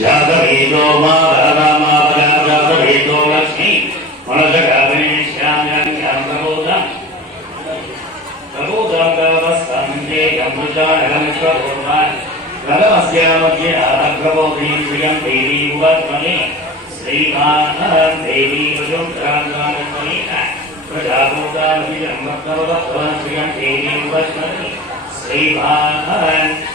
जातवेदो जातवेदो लक्ष्मी मनसगावेश्याम्यां प्रबोधं प्रबोधंगवस्सन्ते अमृतानगमस्वरूपान् नगमस्यामध्ये प्रबोधिनीं प्रियं देवी उवत्मने श्रीमान् देवी वजुत्राङ्गानस्मने प्रजाभूतानभिजं भक्तवत्वं प्रियं देवी उवत्मने श्रीमान्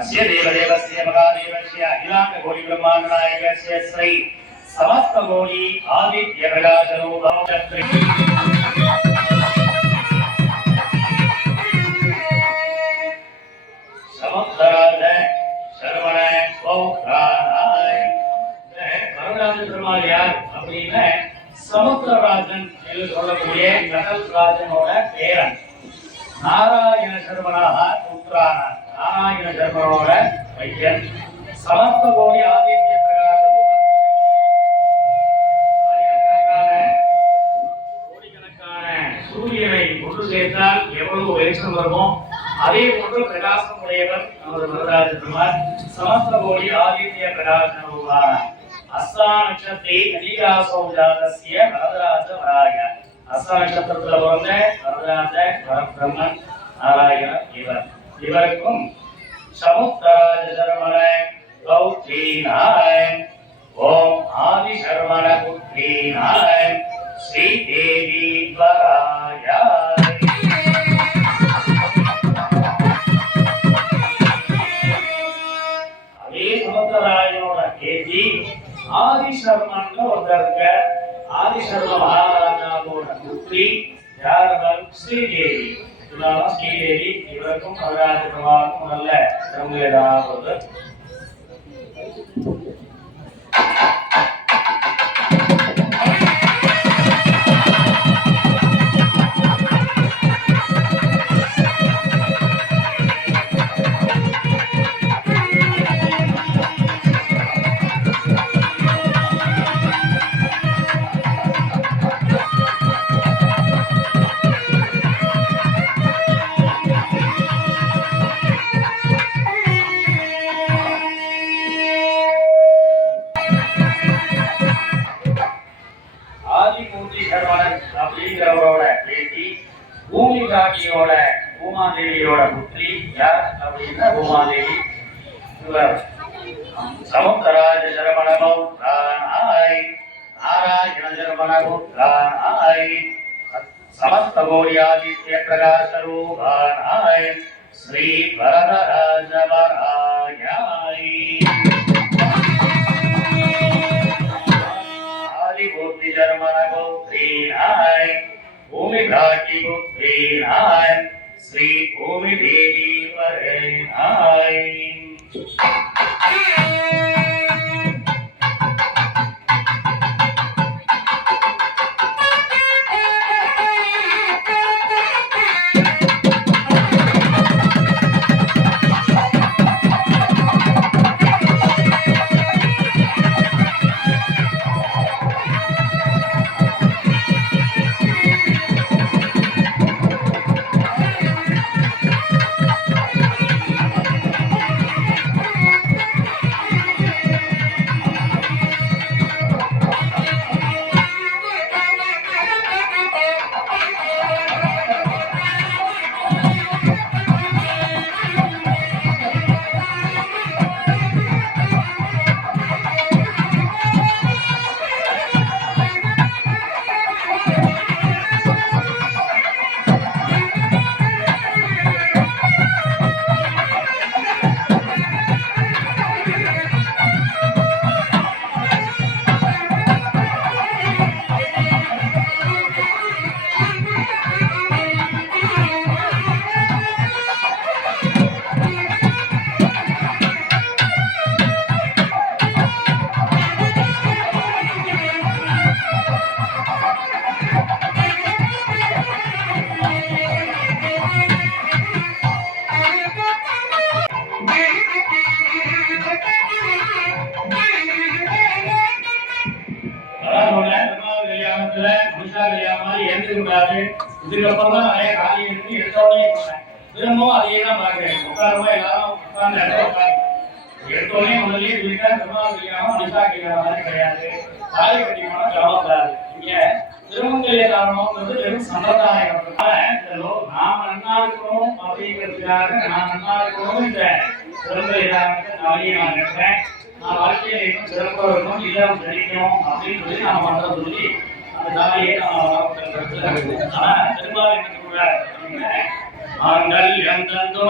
अस्य देवदेवस्य महादेवस्य अखिलांड कोटि ब्रह्मांड नायकस्य श्री समस्त कोटि आदित्य प्रकाशरूपं समुद्राज शरवण पौत्रानाय வரராஜ பெருமாள் யார் அப்படின்னா சமுத்திரராஜன் என்று சொல்லக்கூடிய கடல் ராஜனோட பேரன் நாராயண சர்வனாக புத்திரானார் நாராயண சர்வனோட பையன் சமஸ்த கோடி ஆதித்ய கோடிக்கணக்கான சூரியனை ஒன்று சேர்த்தால் எவ்வளவு வெளிச்சம் வருமோ அதே போன்று பிரகாசம் உடையவர் நமது வரராஜ பெருமாள் சமஸ்த கோடி ஆதித்ய பிரகாசனூபான அஸ்தா நட்சத்திரே கலிகாசோ ஜாதஸ்ய வரதராஜ வராய அஸ்தா நட்சத்திரத்துல பிறந்த வரதராஜ பரபிரம்மன் நாராயணர் இவருக்கும் சமுத்திராஜ சரவண கௌத்ரீனாய ஓம் ஆதி சரவண புத்ரீனாய ஸ்ரீ தேவி வராய அதே சமுத்திரராஜனோட கேள்வி ஆதிசர்மன் ஒருத்தர் இருக்க ஆதிசர்ம மகாராஜாவோட புத்திரி யாரவர் ஸ்ரீதேவி ஸ்ரீதேவி இவருக்கும் வரராஜ பெருமாளுக்கும் நல்ல பிரமுகராக அப்படிங்கிறவரோட பேட்டி பூமிகாட்சியோட பூமாதேவியோட புத்திரி யார் அப்படின்னா பூமாதேவி இவர் சமுத்திராஜ சரவணபௌத்ரானாய் நாராயண சரவணபௌத்ரானாய் சமஸ்த கோடி ஆதித்ய பிரகாசரூபானாய் ஸ்ரீ வரதராஜ வராயாய் आदिपुत्री जर्मन पुत्रीनाय भूमि घाटी पुत्रीनाय श्री भूमि देवी वरेनाय எடுத்தோடனே சொன்னேன். திரும்பவும் அதே தான் பார்க்கிறேன். உட்காருமா எல்லாரும் உட்கார்ந்து இடத்துல உட்காரு. எடுத்தோடனே முதல்ல சொல்லிட்டா திருமணம் செய்யணும் நிசா கேட்கிற மாதிரி கிடையாது. தாலி கட்டிக்கணும் கிராமத்தாரு. இங்க திருமங்கல்ய தாரணம்ன்றது வெறும் சம்பிரதாயம். நாம் நன்னா இருக்கணும் அப்படிங்கிறதுக்காக நான் நன்னா இருக்கணும் இந்த திருமங்கல்ய தாரணத்தை தாலியை நான் கட்டுறேன். நான் வாழ்க்கையில இன்னும் சிறப்பாக இருக்கணும் இல்லம் தெரிக்கணும் அப்படின்னு சொல்லி நான் மந்திரம் சொல்லி அந்த தாலியை நான் திரும்ப என்ன சொல்றேன்? மாங்கல்யம் தந்து